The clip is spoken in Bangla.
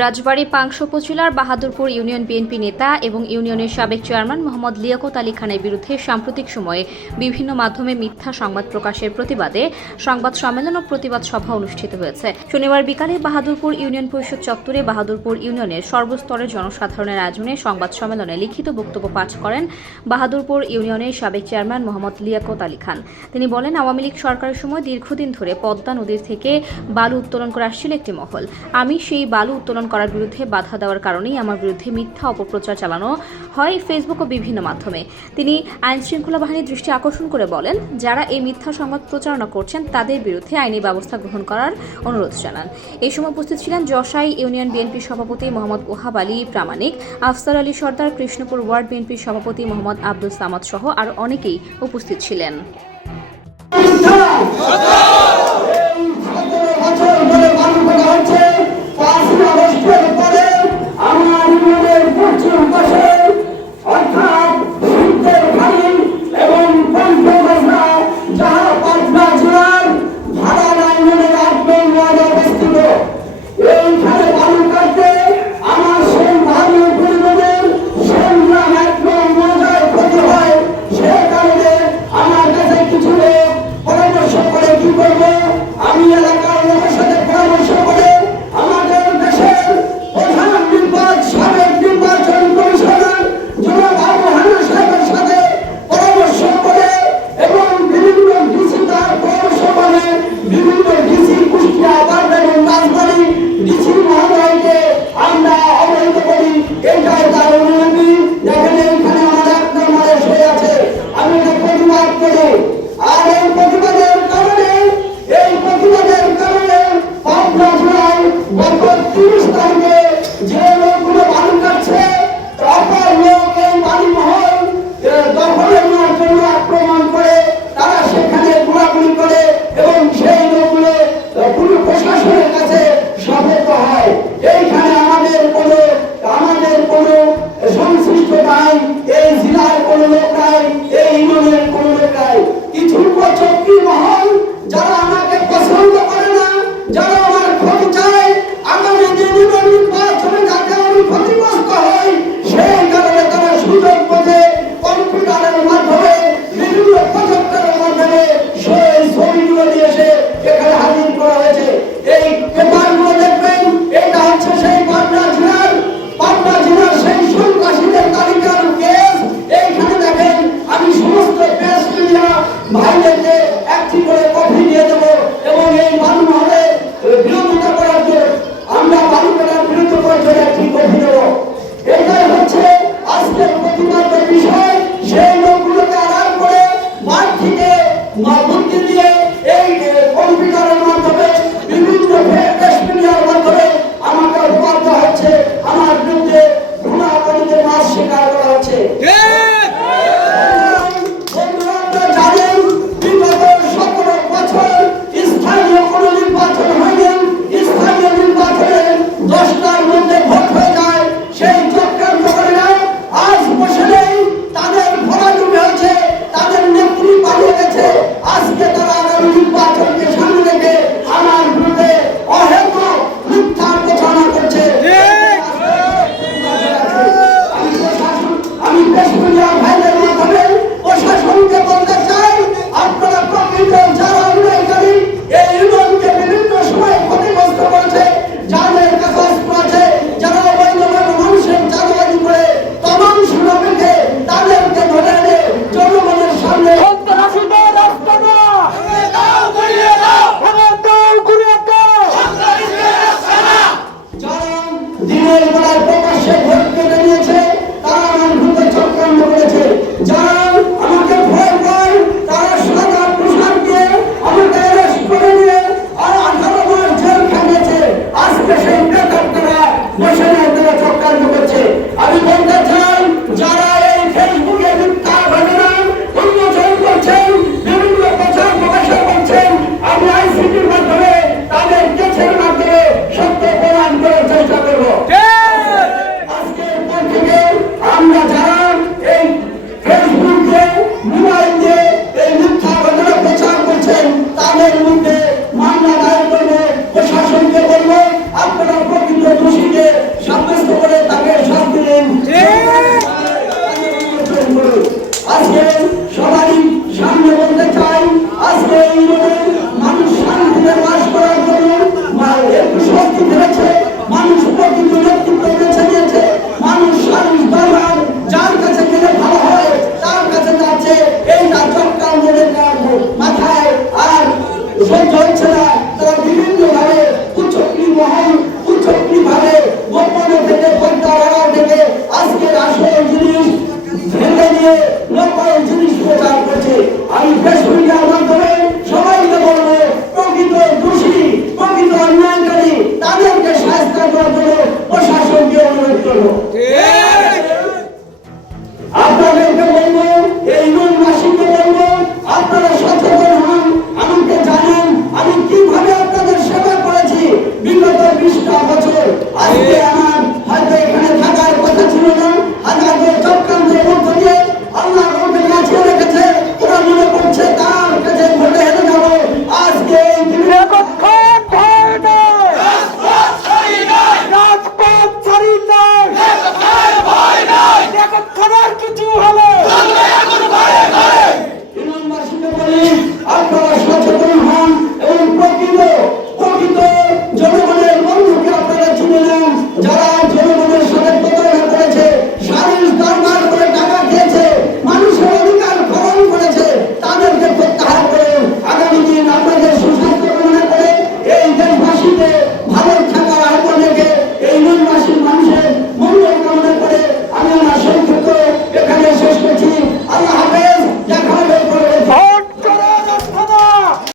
রাজবাড়ী পাংশু উপজেলার বাহাদুরপুর ইউনিয়ন বিএনপি নেতা এবং ইউনিয়নের সাবেক চেয়ারম্যান মোহাম্মদ লিয়াকত আলী খানের বিরুদ্ধে সাম্প্রতিক সময়ে বিভিন্ন মাধ্যমে মিথ্যা সংবাদ প্রকাশের প্রতিবাদে সংবাদ সম্মেলন ও প্রতিবাদ সভা অনুষ্ঠিত হয়েছে। শনিবার বিকালে বাহাদুরপুর ইউনিয়ন পরিষদ চত্বরে বাহাদুরপুর ইউনিয়নের সর্বস্তরের জনসাধারণের আয়োজনে সংবাদ সম্মেলনে লিখিত বক্তব্য পাঠ করেন বাহাদুরপুর ইউনিয়নের সাবেক চেয়ারম্যান মোহাম্মদ লিয়াকত আলী খান। তিনি বলেন, আওয়ামী লীগ সরকারের সময় দীর্ঘদিন ধরে পদ্মা নদীর থেকে বালু উত্তোলন করে আসছিল একটি মহল। আমি সেই বালু উত্তোলন করার বিরুদ্ধে বাধা দেওয়ার কারণেই আমার বিরুদ্ধে মিথ্যা অপপ্রচার চালানো হয় ফেসবুক ও বিভিন্ন মাধ্যমে। তিনি আইন শৃঙ্খলা বাহিনীর দৃষ্টি আকর্ষণ করে বলেন, যারা এই মিথ্যা সংবাদ প্রচারণা করছেন তাদের বিরুদ্ধে আইনি ব্যবস্থা গ্রহণ করার অনুরোধ জানান। এই সময় উপস্থিত ছিলেন যশাই ইউনিয়ন বিএনপি সভাপতি মোহাম্মদ ওহাব আলী প্রামাণিক, আফসার আলী সর্দার, কৃষ্ণপুর ওয়ার্ড বিএনপির সভাপতি মোহাম্মদ আব্দুল সামাদ সহ আরও অনেকেই উপস্থিত ছিলেন।